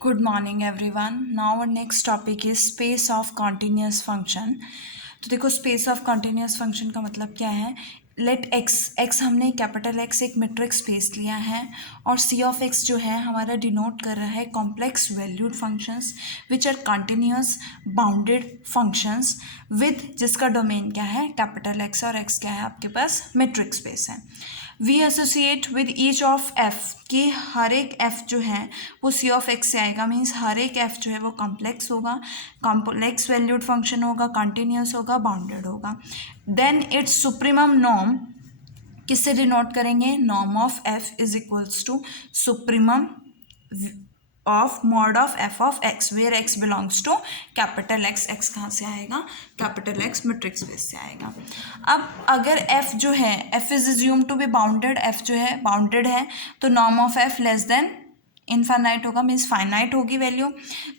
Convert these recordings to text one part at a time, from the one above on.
Good morning everyone. Now our next topic is space of continuous function. तो देखो space of continuous function का मतलब क्या है. लेट एक्स हमने कैपिटल एक्स एक मेट्रिक स्पेस लिया है और सी ऑफ एक्स जो है हमारा डिनोट कर रहा है complex valued functions which are continuous bounded functions with जिसका डोमेन क्या है कैपिटल एक्स और एक्स क्या है आपके पास मेट्रिक स्पेस है. We associate with each of F कि हर एक एफ जो है वो सी ऑफ एक्स से आएगा. मीन्स हर एक एफ जो है वो कॉम्प्लेक्स होगा, कॉम्प्लेक्स वैल्यूड फंक्शन होगा, कंटिन्यूस होगा, बाउंडेड होगा. देन इट्स सुप्रीमम नॉर्म किससे डिनोट करेंगे. Norm of F is equals to supremum of mod of F of X where X belongs to capital X. X कहाँ से आएगा, capital x metric space से आएगा. अब अगर एफ जो है F is assume to be bounded, F जो है बाउंडेड है तो norm of F less than infinite होगा, मीन्स फाइनाइट होगी वैल्यू.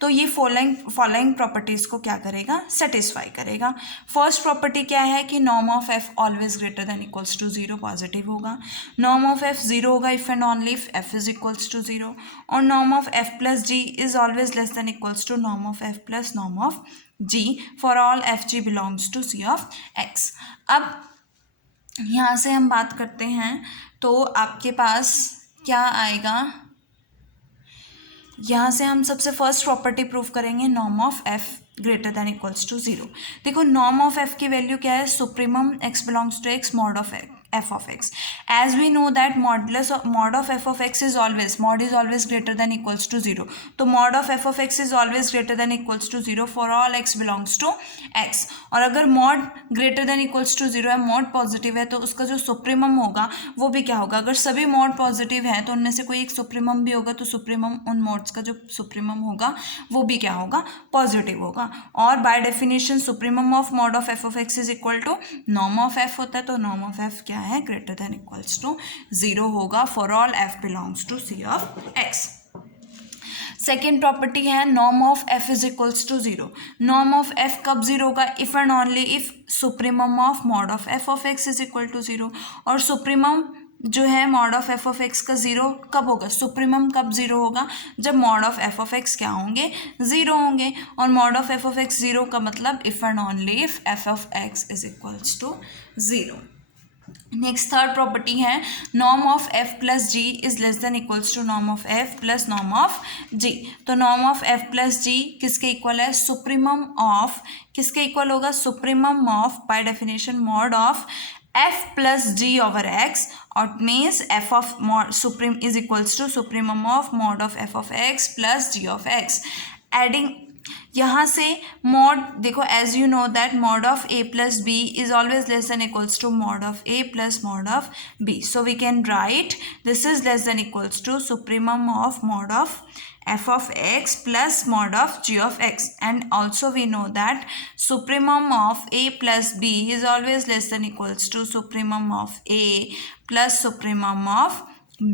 तो ये फॉलोइंग प्रॉपर्टीज को क्या करेगा, सेटिस्फाई करेगा. फर्स्ट प्रॉपर्टी क्या है कि norm of f always greater than equals to zero, positive होगा. नॉर्म ऑफ एफ जीरो होगा if and only if f is equals to zero. और norm of F plus ji is always less than equals to norm of F plus norm of g for all f g belongs to c of x. अब यहाँ से हम बात करते हैं तो आपके पास क्या आएगा. यहाँ से हम सबसे फर्स्ट प्रॉपर्टी प्रूफ करेंगे norm of f greater than equals to zero. देखो नॉर्म ऑफ एफ की वैल्यू क्या है, supremum x belongs to x mod of F of x. As we know that mod of F of x is always greater than equals to zero. तो mod of F of x is always greater than equals to zero for all x belongs to x. और अगर mod greater than equals to zero है, mod positive है, तो उसका जो supremum होगा वो भी क्या होगा. अगर सभी मॉड पॉजिटिव हैं तो उनमें से कोई एक सुप्रीमम भी होगा, तो सुप्रीमम उन मॉड्स का जो सुप्रीमम होगा वो भी क्या होगा, पॉजिटिव होगा. और by definition supremum of mod of F of x is equal to norm of f होता है. तो नॉर्म ऑफ एफ क्या है, greater than equals to zero होगा for all f belongs to c of x. Second property है norm of F is equals to zero. Norm of f कब zero होगा, if and only if supremum of mod of F of x is equal to zero. और supremum जो है mod of F of x का zero कब होगा, supremum कब zero होगा, जब mod of F of x क्या होंगे, जीरो होंगे. और mod of F of x zero का मतलब if and only if f of x is equals to zero. Next third property है norm of F plus ji is less than equals to norm of F plus norm of g. तो norm of F plus g किसके equal है, supremum of किसके equal होगा, supremum of by definition mod of F plus g over x. और means f of supreme is equals to supremum of mod of F of x plus g of x. Adding यहाँ से mod देखो as you know that mod of a plus b is always less than equals to mod of a plus mod of b. So we can write this is less than equals to supremum of mod of f of x plus mod of g of x. And also we know that supremum of a plus b is always less than equals to supremum of a plus supremum of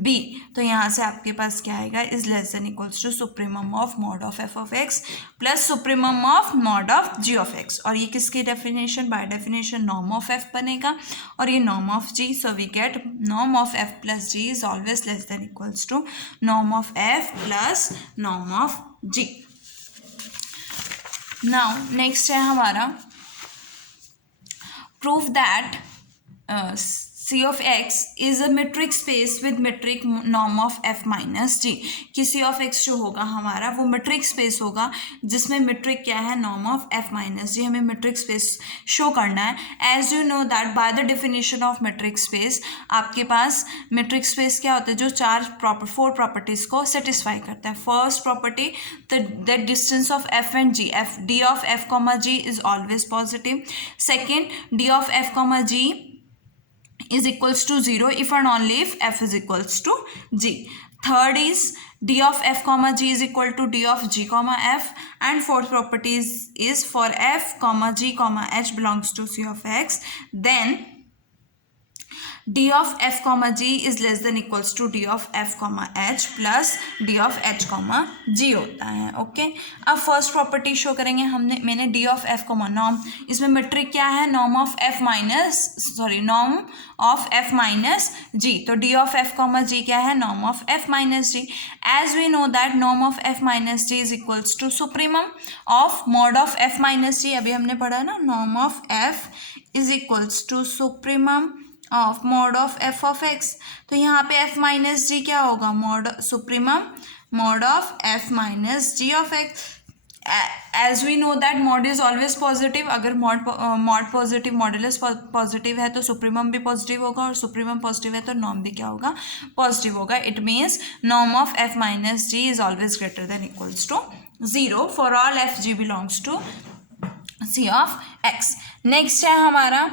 b. तो यहाँ से आपके पास क्या आएगा, is less than equals to supremum of mod of F of x plus supremum of mod of ji of x. और ये किसकी definition, by definition norm of F बनेगा और ये norm of G. So we get norm of F plus ji is always less than equals to norm of F plus norm of G. Now next है हमारा proof that C of x is a metric space with metric norm of f minus g. कि C of x जो होगा हमारा वो metric space होगा जिसमें metric क्या है, norm of f minus g. हमें metric space शो करना है. As you know that by the definition of metric space आपके पास metric space क्या होता है, जो फोर प्रॉपर्टीज को सेटिस्फाई करता है. First property the distance of f and g, f d of f comma g is always positive. Second, d of f comma g is equals to 0 if and only if f is equals to g. Third is d of f comma g is equal to d of g comma f. And fourth property is for f comma g comma h belongs to c of x, then d of f comma g is less than equals to d of f comma h plus d of h comma g होता है। Okay, अब first property show करेंगे। मैंने d of f comma norm, इसमें metric क्या है, norm of f minus g. तो d of f comma g क्या है, norm of f minus g. As we know that norm of f minus g is equals to supremum of mod of f minus g. अभी हमने पढ़ा है ना, norm of F is equals to supremum of mod of F of x. तो यहाँ पे f minus g क्या होगा, mod supremum mod of f minus g of x. As we know that mod is always positive. अगर mod positive, modulus positive है तो supremum भी positive होगा, और सुप्रीमम पॉजिटिव है तो नॉर्म भी क्या होगा, पॉजिटिव होगा। It means norm of f minus g is always greater than equals to 0 for all f g belongs to c of x. Next है हमारा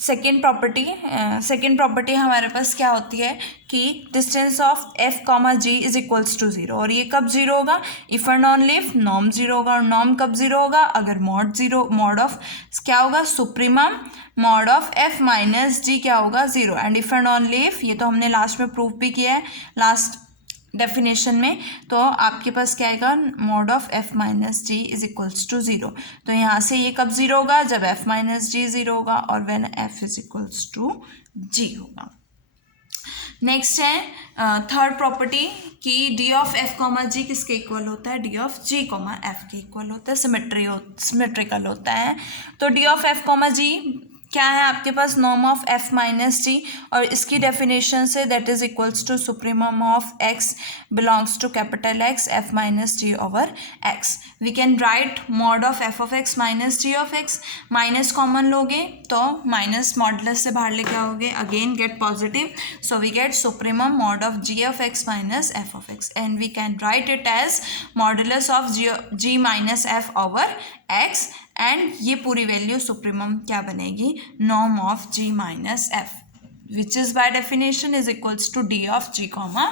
सेकेंड प्रॉपर्टी हमारे पास क्या होती है कि distance of f comma g is equals to 0। और ये कब जीरो होगा, if and only if norm zero होगा। और नॉर्म कब जीरो होगा, अगर मॉड ऑफ क्या होगा, supremum mod of f minus g क्या होगा, 0। एंड इफ एंड ऑन लिफ, ये तो हमने लास्ट में प्रूव भी किया है, लास्ट डेफिनेशन में। तो आपके पास क्या आएगा, mod of f minus g is equals to 0। तो यहाँ से ये कब जीरो होगा, जब एफ माइनस जी 0 होगा और when f is equals to g होगा। नेक्स्ट है थर्ड प्रॉपर्टी कि d of f comma g किसके इक्वल होता है, d of g comma f के इक्वल होता है, सिमेट्रिकल होता है। तो d of f comma g क्या है आपके पास, norm of f minus g, और इसकी डेफिनेशन से that is equals to supremum of x belongs to capital X f minus ji over x. We can write mod of F of x minus g of x. Minus common लोगे तो minus modulus से बाहर लेके आओगे, again get positive, so we get supremum mod of ji of x minus f of x, and we can write it as modulus of g minus f over x. And ये पूरी value supremum क्या बनेगी, norm of g minus f, which is by definition is equals to d of g comma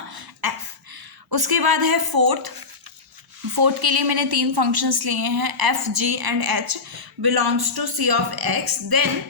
f. उसके बाद है fourth के लिए मैंने 3 फंक्शंस लिए हैं, f g and h belongs to c of x. Then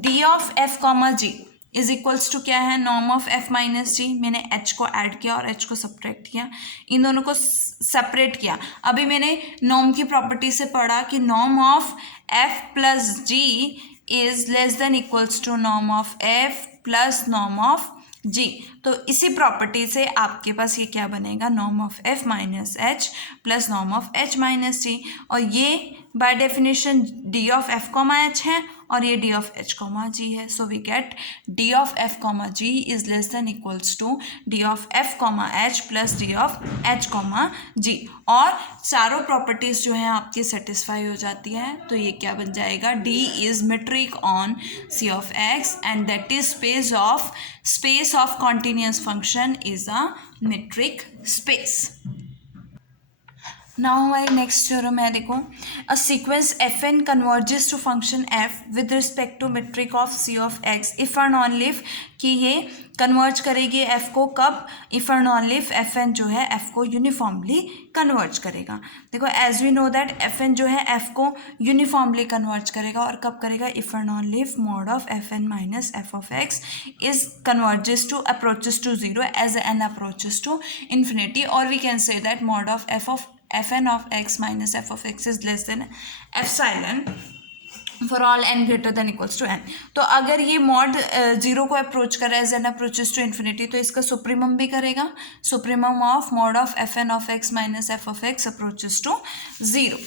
d of f comma g is equals to क्या है, norm of f minus g. मैंने एच को ऐड किया और एच को सब्ट्रैक्ट किया, इन दोनों को सेपरेट किया। अभी मैंने नॉर्म की प्रॉपर्टी से पढ़ा कि norm of F plus ji is less than equals to norm of F plus norm of g. तो इसी प्रॉपर्टी से आपके पास ये क्या बनेगा, norm of f minus h plus norm of h minus g. और ये by definition d of f comma h है और ये d of h comma g है। So we get d of f comma g is less than equals to d of f comma h plus d of h comma g. और चारों properties जो हैं आपकी satisfy हो जाती है, तो ये क्या बन जाएगा, d is metric on c of x and that is space of continuous function is a metric space. Now हमारी नेक्स्ट थ्योरम है, देखो, a sequence f n converges to function f with respect to metric of c of x if and only if, कि ये converge करेगी f को कब, if and only if f n जो है एफ को यूनिफॉर्मली कन्वर्ज करेगा। देखो as we know that f n जो है एफ को यूनिफॉर्मली कन्वर्ज करेगा, और कब करेगा, if and only if mod of F N minus f of x is converges to approaches to 0 as n approaches to infinity. और we can say that mod of fn of x minus f of x is less than epsilon for all n greater than equals to n। तो अगर ये mod 0 को approach कर रहा है, n approaches to infinity, तो इसका supremum भी करेगा, supremum of mod of fn of x minus f of x approaches to 0।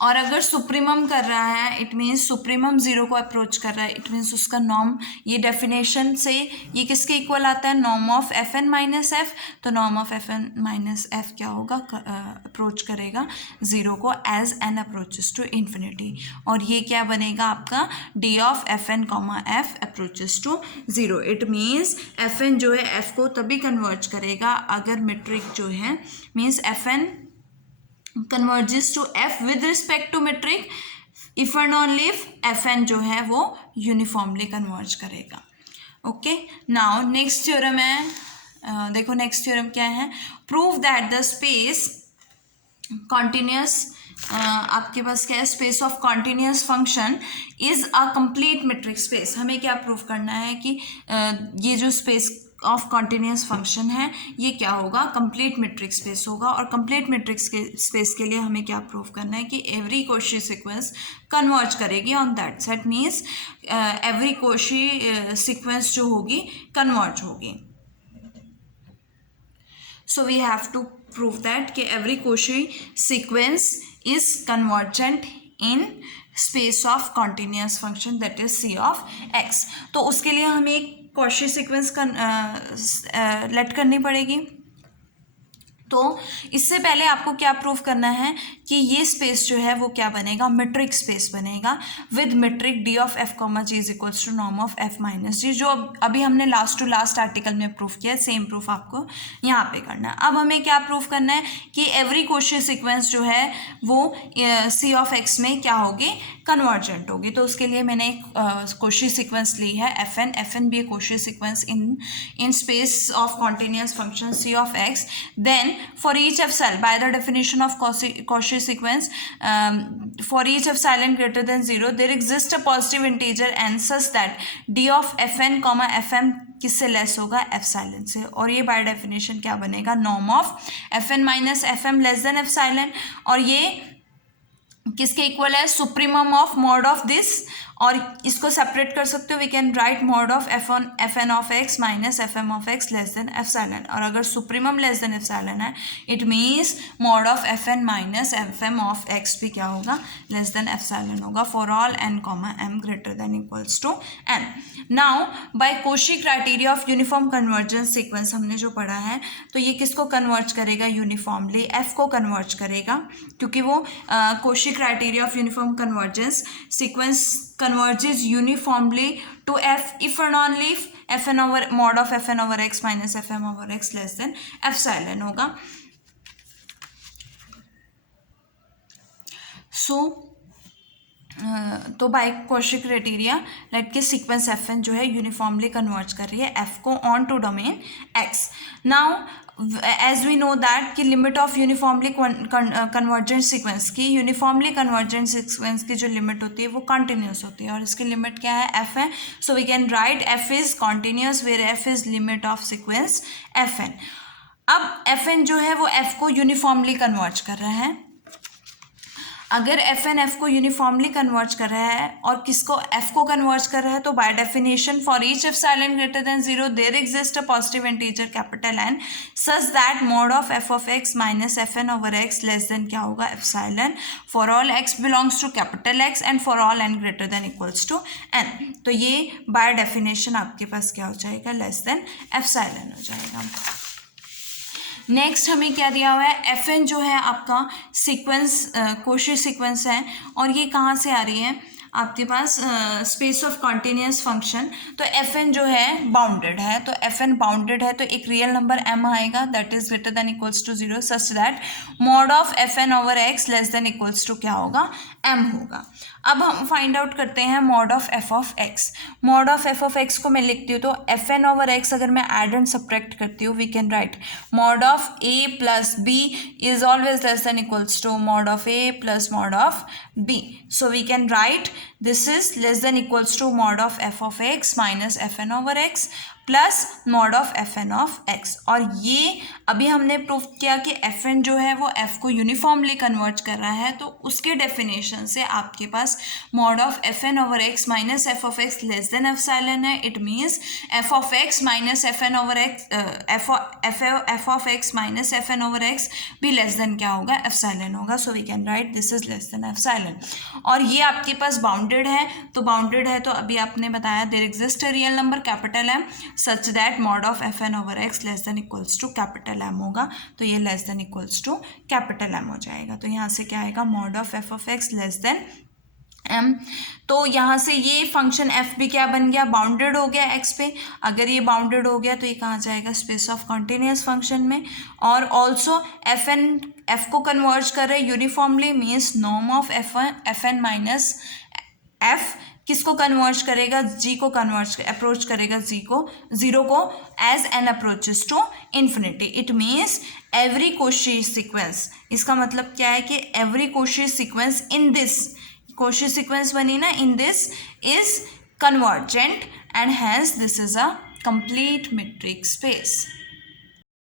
और अगर सुप्रीमम कर रहा है, इट मीन्स सुप्रीमम 0 को अप्रोच कर रहा है, इट मीन्स उसका नॉर्म, ये डेफिनेशन से ये किसके इक्वल आता है, norm of F N minus f. तो norm of F N minus f क्या होगा, अप्रोच करेगा 0 को as n approaches to infinity. और ये क्या बनेगा आपका, d of F n comma f approaches to 0। It means f n जो है एफ को तभी कन्वर्ज करेगा अगर मेट्रिक जो है, means f n converges to f with respect to metric if and only if fn जो है वो यूनिफॉर्मली कन्वर्ज करेगा। ओके, नाउ नेक्स्ट थ्योरम है, देखो नेक्स्ट थ्योरम क्या है, prove that the space continuous आपके पास क्या है, space of continuous function is a complete metric space. हमें क्या प्रूव करना है कि ये जो स्पेस ऑफ कॉन्टिन्यूस फंक्शन है ये क्या होगा, कंप्लीट मेट्रिक स्पेस होगा। और कंप्लीट मेट्रिक स्पेस के लिए हमें क्या प्रूव करना है कि एवरी कोशी सीक्वेंस कन्वर्ज करेगी on that set, means every Cauchy sequence जो होगी कन्वर्ज होगी। So we have to prove that कि every Cauchy sequence is convergent in space of continuous function that is C of x। तो उसके लिए हमें एक Cauchy sequence लेट करनी पड़ेगी। तो इससे पहले आपको क्या प्रूव करना है कि ये स्पेस जो है वो क्या बनेगा, मेट्रिक स्पेस बनेगा with metric d of f comma g is equals to norm of f minus g, जो अभी हमने लास्ट टू लास्ट आर्टिकल में प्रूव किया, सेम प्रूफ आपको यहाँ पे करना है। अब हमें क्या प्रूव करना है कि एवरी कोशी सीक्वेंस जो है वो सी ऑफ एक्स में क्या होगी, कन्वर्जेंट होगी। तो उसके लिए मैंने एक कोशी सीक्वेंस ली है f n be a Cauchy sequence in space of continuous function c of x. Then for each epsilon, by the definition of Cauchy sequence, for each epsilon greater than 0 there exists a positive integer n such that d of fn fm किससे less होगा, epsilon से। और ये by definition क्या बनेगा, norm of fn minus fm less than epsilon. और ये किसके इक्वल है, supremum of mod of this. और इसको सेपरेट कर सकते हो, we can write mod of F n of x minus f m of x less than epsilon. और अगर सुप्रीमम लेस देन एप्सिलॉन है it means mod of F N minus f m of x भी क्या होगा, less than epsilon होगा for all n comma m greater than equals to n. Now by Cauchy criteria of uniform convergence sequence हमने जो पढ़ा है, तो ये किसको कन्वर्ज करेगा, यूनिफॉर्मली एफ को कन्वर्ज करेगा, क्योंकि वो Cauchy criteria of uniform convergence sequence converges uniformly to f if and only if fn over mod of fn over x minus fm over x less than epsilon होगा। so तो by Cauchy criteria let के sequence f n जो है uniformly converge कर रही है f को onto domain X. Now as we know that कि limit of uniformly convergent sequence की, यूनिफॉर्मली कन्वर्जेंट सीक्वेंस की जो लिमिट होती है वो कंटिन्यूस होती है, और इसकी लिमिट क्या है, एफ है। So we can write f is continuous where f is limit of sequence f n. अब एफ एन जो है वो एफ को यूनिफॉर्मली कन्वर्ज कर रहा है। अगर एफ एन एफ को यूनिफॉर्मली कन्वर्ज कर रहा है और किसको, एफ को कन्वर्ज कर रहा है, तो by definition for each epsilon greater than 0 there exist a positive integer capital n such that mod of F of x minus f n over x less than क्या होगा, epsilon for all x belongs to capital x and for all n greater than equals to n. तो ये by definition आपके पास क्या हो जाएगा, less than epsilon हो जाएगा। नेक्स्ट हमें क्या दिया हुआ है, एफ एन जो है आपका सीक्वेंस कोशी सीक्वेंस है, और ये कहाँ से आ रही है आपके पास, स्पेस ऑफ कॉन्टिन्यूस फंक्शन। तो एफ एन जो है बाउंडेड है, तो एफ एन बाउंडेड है तो एक रियल नंबर एम आएगा that is greater than equals to 0 such that mod of F n over x less than equals to क्या होगा, एम होगा। अब हम फाइंड आउट करते हैं mod of F of x. Mod of F of x को मैं लिखती हूँ तो एफ एन ओवर एक्स अगर मैं एड एंड सब्ट्रैक्ट करती हूँ we can write mod of a plus b is always less than equals to mod of a plus mod of b. So we can write this is less than equals to mod of F of x minus f n over x plus mod of F n of x. और ये अभी हमने prove किया कि F n जो है वो F को यूनिफॉर्मली कन्वर्ट कर रहा है, तो उसके डेफिनेशन से आपके पास mod of F n over x minus f of x less than epsilon है। It means f of x minus f n over x f of x minus f n over x भी less than क्या होगा, epsilon होगा। So we can write this is less than epsilon. और ये आपके पास bounded है, तो bounded है तो अभी आपने बताया there exist a real number capital m such that mod of F n over x less than equals to capital m होगा। तो ये less than equals to capital m हो जाएगा। तो यहाँ से क्या आएगा, mod of F of x less than m. तो यहाँ से ये फंक्शन एफ भी क्या बन गया, बाउंडेड हो गया एक्स पे। अगर ये बाउंडेड हो गया तो ये कहाँ जाएगा, स्पेस ऑफ कॉन्टिन्यूस फंक्शन में। और ऑल्सो एफ को कन्वर्ज कर रहे uniformly means norm of F N minus F किसको कन्वर्ज करेगा, जी को कन्वर्ज अप्रोच करेगा, जी को जीरो को as n approaches to infinity. It means every Cauchy sequence, इसका मतलब क्या है कि every Cauchy sequence in this, Cauchy sequence बनी ना, in this is convergent and hence this is a complete metric space.